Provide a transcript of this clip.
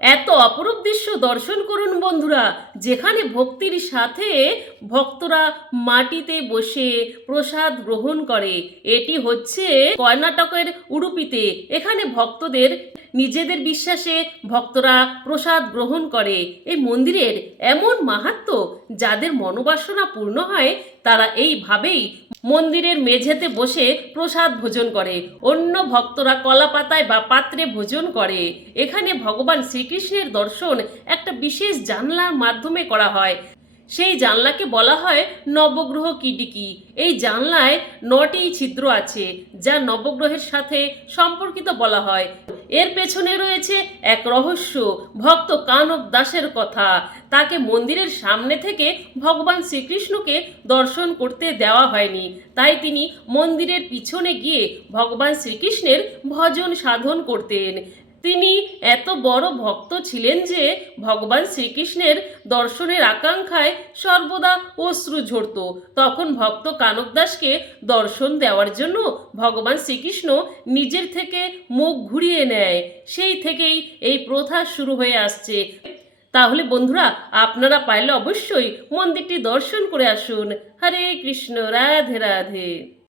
এত অপরূপ দৃশ্য দর্শন করুন বন্ধুরা, যেখানে ভক্তির সাথে ভক্তরা মাটিতে বসে প্রসাদ গ্রহণ করে। এটি হচ্ছে কর্ণাটকের উডুপিতে। এখানে ভক্তদের নিজেদের বিশ্বাসে ভক্তরা প্রসাদ গ্রহণ করে। এই মন্দিরের এমন মাহাত্ম্য, যাদের মনোবাসনা পূর্ণ হয় তারা এইভাবেই মন্দিরের মেঝেতে বসে প্রসাদ ভোজন করে। অন্য ভক্তরা কলা পাতায় বা পাত্রে ভোজন করে। এখানে ভগবান শ্রীকৃষ্ণের দর্শন একটা বিশেষ জানলার মাধ্যমে করা হয়। সেই জানলাকে বলা হয় নবগ্রহ কিডিকি। এই জানলায় 9টি ছিদ্র আছে, যা নবগ্রহের সাথে সম্পর্কিত বলা হয়। এর পেছনে রয়েছে এক রহস্য। ভক্ত কানক দাসের কথা। তাকে মন্দিরের সামনে থেকে ভগবান শ্রীকৃষ্ণকে দর্শন করতে দেওয়া হয়নি, তাই তিনি মন্দিরের পিছনে গিয়ে ভগবান শ্রীকৃষ্ণের ভজন সাধন করতেন। তিনি এত বড় ভক্ত ছিলেন যে ভগবান শ্রীকৃষ্ণের দর্শনের আকাঙ্ক্ষায় সর্বদা অশ্রু ঝরত। তখন ভক্ত কানক দাসকে দর্শন দেওয়ার জন্য ভগবান শ্রীকৃষ্ণ নিজের থেকে মুখ ঘুরিয়ে নেয়। সেই থেকেই এই প্রথা শুরু হয়ে আসছে। তাহলে বন্ধুরা, আপনারা পারলে অবশ্যই মন্দিরটি দর্শন করে আসুন। হরে কৃষ্ণ, রাধে রাধে।